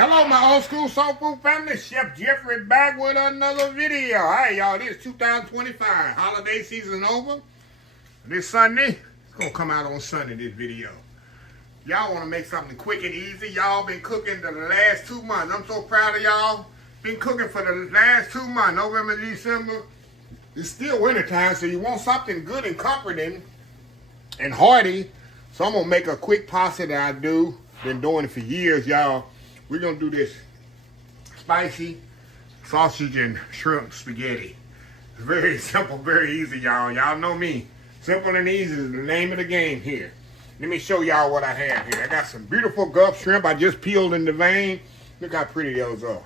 Hello, my old school soul food family. Chef Jeffrey back with another video. Hey, y'all, this is 2025. Holiday season over. This Sunday, it's going to come out on Sunday, this video. Y'all want to make something quick and easy. Y'all been cooking the last 2 months. I'm so proud of y'all. Been cooking for the last 2 months, November, December. It's still winter time, so you want something good and comforting and hearty. So I'm going to make a quick pasta that I do. Been doing it for years, y'all. We're going to do this spicy sausage and shrimp spaghetti. It's very simple, very easy, y'all. Y'all know me. Simple and easy is the name of the game here. Let me show y'all what I have here. I got some beautiful Gulf shrimp I just peeled in the vein. Look how pretty those are.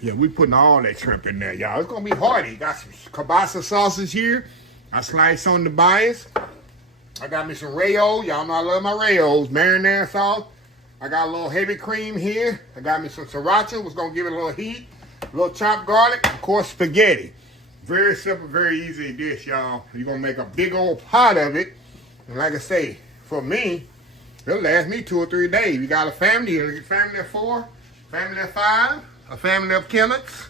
Yeah, we putting all that shrimp in there, y'all. It's going to be hearty. Got some kielbasa sausage here. I slice on the bias. I got me some raos. Y'all know I love my raos. Marinara sauce. I got a little heavy cream here. I got me some sriracha, was gonna give it a little heat. A little chopped garlic, of course, spaghetti. Very simple, very easy dish, y'all. You're gonna make a big old pot of it. And like I say, for me, it'll last me 2 or 3 days. You got a family, a family of 4, family of 5, a family of killets.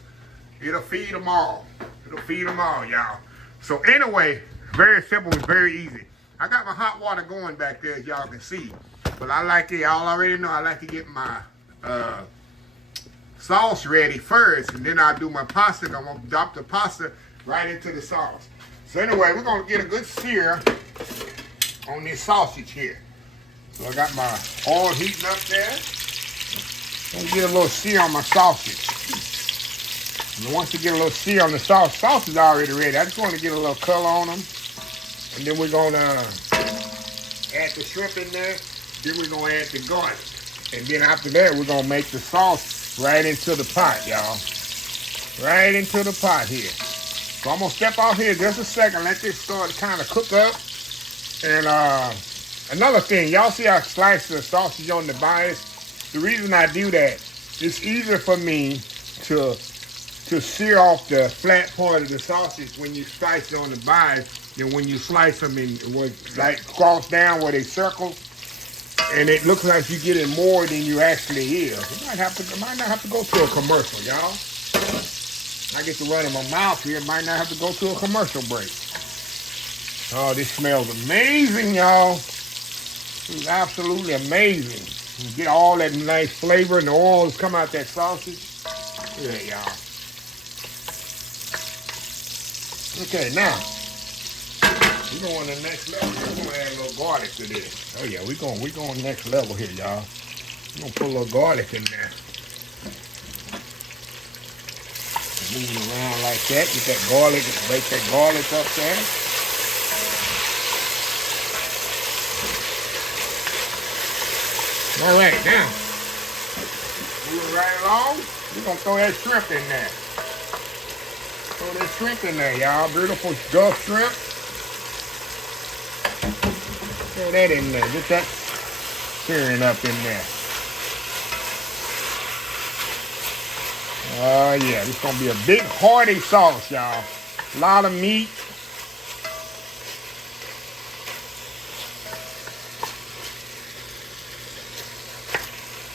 It'll feed them all. It'll feed them all, y'all. So anyway, very simple and very easy. I got my hot water going back there, as y'all can see. But I like it, y'all already know, I like to get my sauce ready first, and then I'll do my pasta. I'm going to drop the pasta right into the sauce. So anyway, we're going to get a good sear on this sausage here. So I got my oil heating up there. I'm going to get a little sear on my sausage. And once you get a little sear on the sauce is already ready. I just want to get a little color on them. And then we're going to add the shrimp in there. Then we're going to add the garlic. And then after that, we're going to make the sauce right into the pot, y'all. Right into the pot here. So I'm going to step off here just a second. Let this start to kind of cook up. And another thing, y'all see I slice the sausage on the bias? The reason I do that, it's easier for me to sear off the flat part of the sausage when you slice it on the bias than when you slice them in, like cross down where they circle. And it looks like you're getting more than you actually is. I might not have to go to a commercial, y'all. I get to run in my mouth here. Might not have to go to a commercial break. Oh, this smells amazing, y'all. This is absolutely amazing. You get all that nice flavor and the oils come out that sausage. Look at that, y'all. Okay, now. We're going to the next level. We're going to add a little garlic to this. Oh yeah, we're going next level here, y'all. We're going to put a little garlic in there. Move it around like that. Get that garlic, break that garlic up there. All right, now, moving right along, we're going to throw that shrimp in there. Throw that shrimp in there, y'all. Beautiful Gulf shrimp. Throw that in there. Get that searing up in there. Oh yeah, this is gonna be a big hearty sauce, y'all. A lot of meat.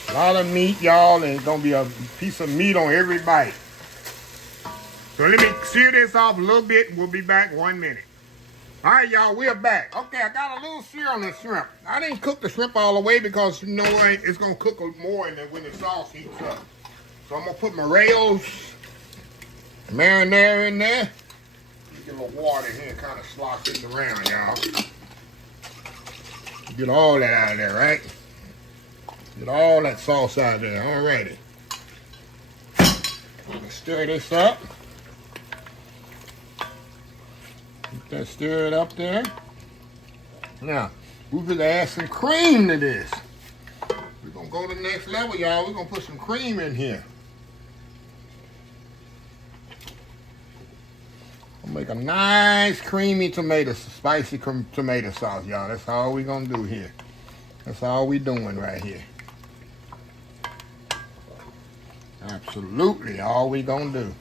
A lot of meat, y'all, and it's gonna be a piece of meat on every bite. So let me sear this off a little bit, and we'll be back 1 minute. All right, y'all, we're back. Okay, I got a little sear on the shrimp. I didn't cook the shrimp all the way because, you know what, it's going to cook more when the sauce heats up. So I'm going to put my raos, marinara in there. Get a little water in here and kind of slosh it around, y'all. Get all that out of there, right? Get all that sauce out of there. All righty. Stir this up. That stir it up there. Now, we're going to add some cream to this. We're going to go to the next level, y'all. We're going to put some cream in here. We'll make a nice creamy spicy tomato sauce, y'all. That's all we're going to do here. That's all we're doing right here. Absolutely all we're going to do.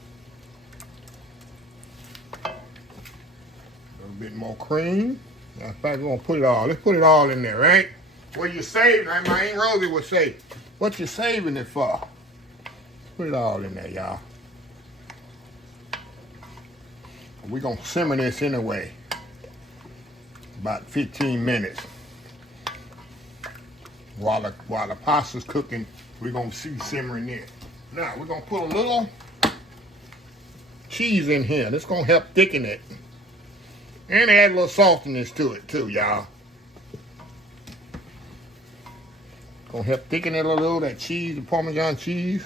A bit more cream. In fact, we're going to put it all. Let's put it all in there, right? Well, you save, like my Aunt Rosie would say, what you're saving it for. Put it all in there, y'all. We're going to simmer this anyway. About 15 minutes. While the pasta's cooking, we're going to see simmering it. Now, we're going to put a little cheese in here. This is going to help thicken it. And add a little saltiness to it too, y'all. Gonna help thicken it a little, that cheese, the Parmesan cheese.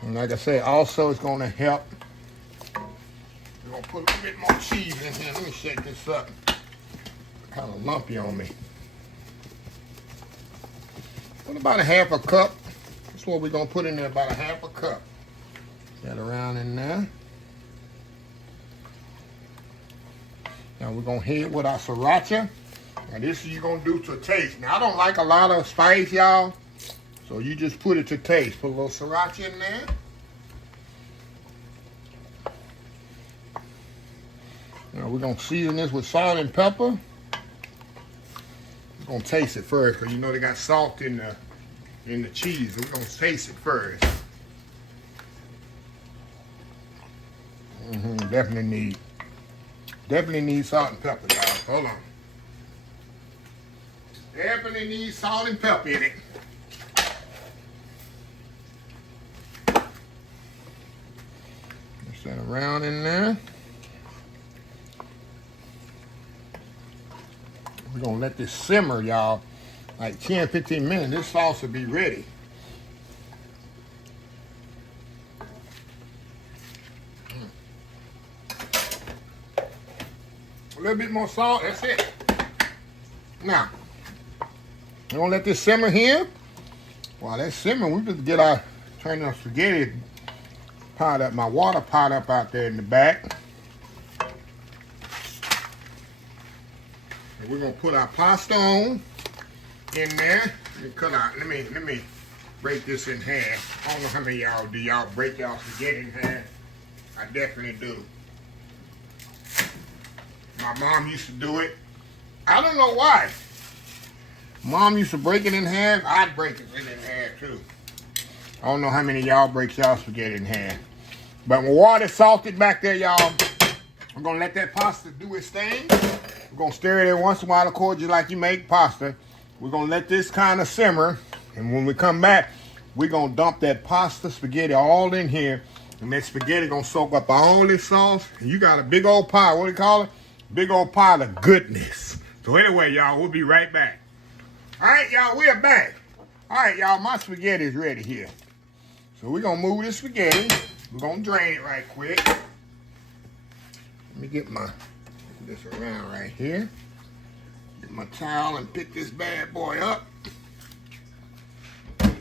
And like I said, also it's gonna help. We're gonna put a little bit more cheese in here. Let me shake this up. Kind of lumpy on me. Put about a half a cup. That's what we're gonna put in there, about a half a cup. That around in there. Now we're gonna head with our sriracha. Now this you're gonna do to taste. Now I don't like a lot of spice, y'all. So you just put it to taste. Put a little sriracha in there. Now we're gonna season this with salt and pepper. We're gonna taste it first, because you know they got salt in the cheese. So we're gonna taste it first. Definitely need salt and pepper, y'all. Hold on. Definitely need salt and pepper in it. Just that around in there. We're gonna let this simmer, y'all, like 10, 15 minutes. This sauce will be ready. A little bit more salt, that's it. Now, we're gonna let this simmer here. While that's simmering, we just get our, turn our spaghetti pot up, my water pot up out there in the back. And we're gonna put our pasta on in there. Let me cut out, let me break this in half. I don't know how many y'all do. Y'all break y'all spaghetti in half? I definitely do. My mom used to do it. I don't know why. Mom used to break it in half. I'd break it in half too. I don't know how many of y'all break y'all spaghetti in half. But when water's salted back there, y'all, I'm gonna let that pasta do its thing. We're gonna stir it every once in a while, of course, just like you make pasta. We're gonna let this kind of simmer. And when we come back, we're gonna dump that pasta spaghetti all in here. And that spaghetti gonna soak up all this sauce. And you got a big old pie, what do you call it? Big old pile of goodness. So anyway, y'all, we'll be right back. All right, y'all, we're back. All right, y'all, my spaghetti is ready here. So we're going to move this spaghetti. We're going to drain it right quick. Let me get this around right here. Get my towel and pick this bad boy up. We're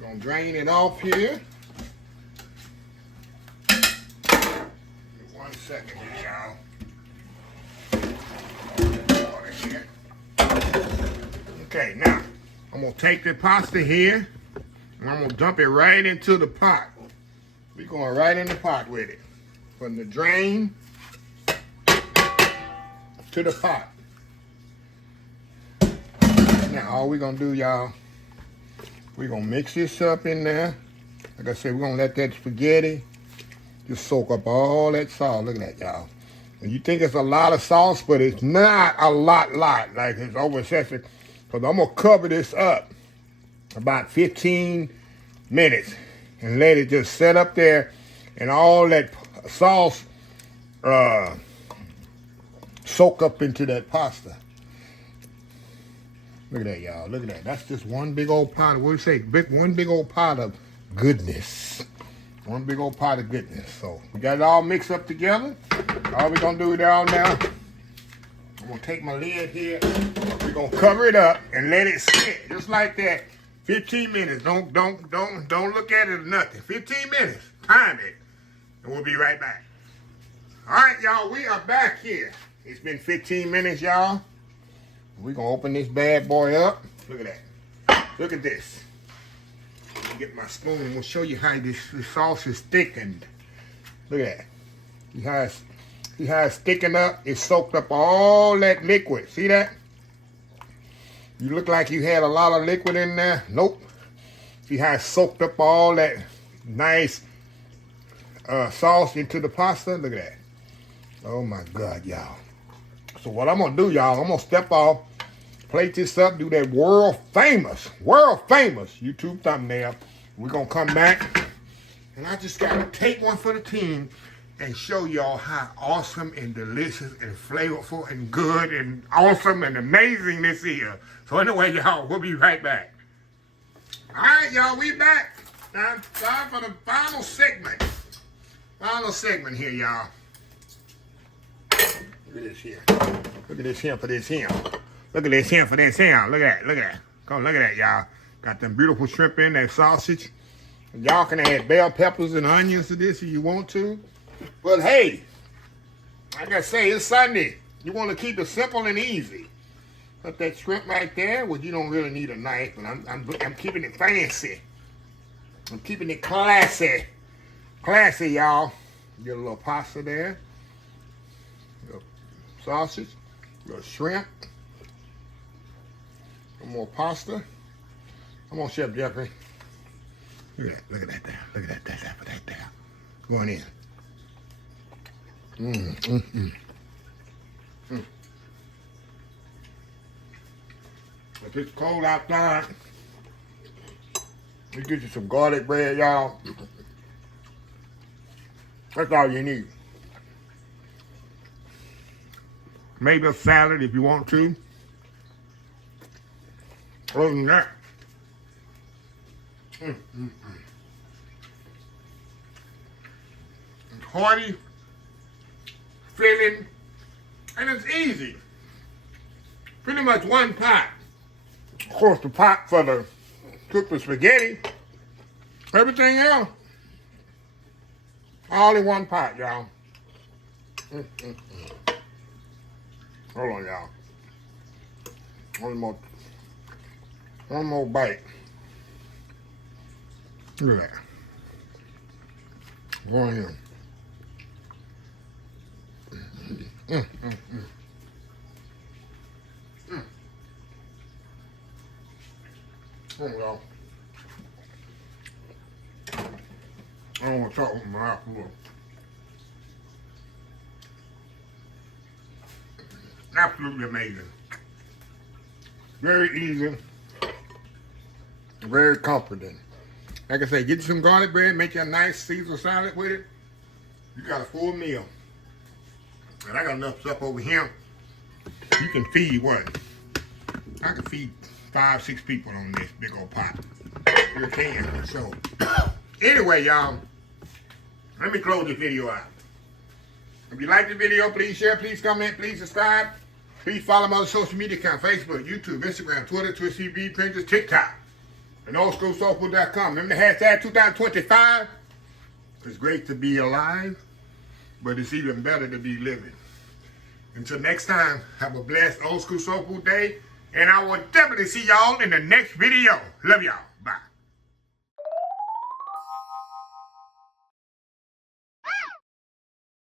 going to drain it off here. 1 second here, y'all. Okay, now I'm gonna take the pasta here and I'm gonna dump it right into the pot. We're going right in the pot with it. From the drain to the pot. Now all we're gonna do, y'all, we're gonna mix this up in there. Like I said, we're gonna let that spaghetti just soak up all that sauce. Look at that, y'all. And you think it's a lot of sauce, but it's not a lot, like it's over excessive. Because I'm going to cover this up about 15 minutes and let it just set up there and all that sauce soak up into that pasta. Look at that, y'all. Look at that. That's just one big old pot of, what do you say? One big old pot of goodness. One big old pot of goodness. So we got it all mixed up together. All we're gonna do it all now. I'm gonna take my lid here. We're gonna cover it up and let it sit just like that. 15 minutes. Don't look at it or nothing. 15 minutes. Time it. And we'll be right back. All right, y'all. We are back here. It's been 15 minutes, y'all. We're gonna open this bad boy up. Look at that. Look at this. Get my spoon and we'll show you how this sauce is thickened. Look at that. See how it's thickened up? It soaked up all that liquid. See that? You look like you had a lot of liquid in there. Nope. See how it soaked up all that nice sauce into the pasta? Look at that. Oh my God, y'all. So what I'm gonna do, y'all, I'm gonna step off, plate this up, do that world famous YouTube thumbnail. We're gonna come back, and I just gotta take one for the team and show y'all how awesome and delicious and flavorful and good and awesome and amazing this is. So anyway, y'all, we'll be right back. All right, y'all, we back. Now, time for the final segment. Final segment here, y'all. Look at this here. Look at this here for this here. Look at this here for this here. Look at that. Look at that. Come on, look at that, y'all. Got them beautiful shrimp in, that sausage. Y'all can add bell peppers and onions to this if you want to. But hey, like I say, it's Sunday. You want to keep it simple and easy. Put that shrimp right there. Well, you don't really need a knife, but I'm keeping it fancy. I'm keeping it classy. Classy, y'all. Get a little pasta there. A little sausage. A little shrimp. Some more pasta. Come on, Chef Jeffrey. Look at that. Look at that there. Look at that there. Going in. If it's cold outside, you get you some garlic bread, y'all. That's all you need. Maybe a salad if you want to. Other than that, it's hearty, filling, and it's easy. Pretty much one pot. Of course, the pot for the cook the spaghetti. Everything else, all in one pot, y'all. Hold on, y'all. One more bite. Look at that. Go on in. Oh, y'all. I don't want to talk with my mouth full. Absolutely amazing. Very easy. Very comforting. Like I say, get you some garlic bread, make you a nice Caesar salad with it. You got a full meal. And I got enough stuff over here. You can feed what? I can feed 5, 6 people on this big old pot. You can. So, anyway, y'all, let me close this video out. If you like the video, please share, please comment, please subscribe. Please follow my other social media accounts: Facebook, YouTube, Instagram, Twitter, Twitch TV, Pinterest, TikTok, and oldschoolsoulfood.com. Remember the hashtag 2025? It's great to be alive, but it's even better to be living. Until next time, have a blessed Old School Soul Food day, and I will definitely see y'all in the next video. Love y'all.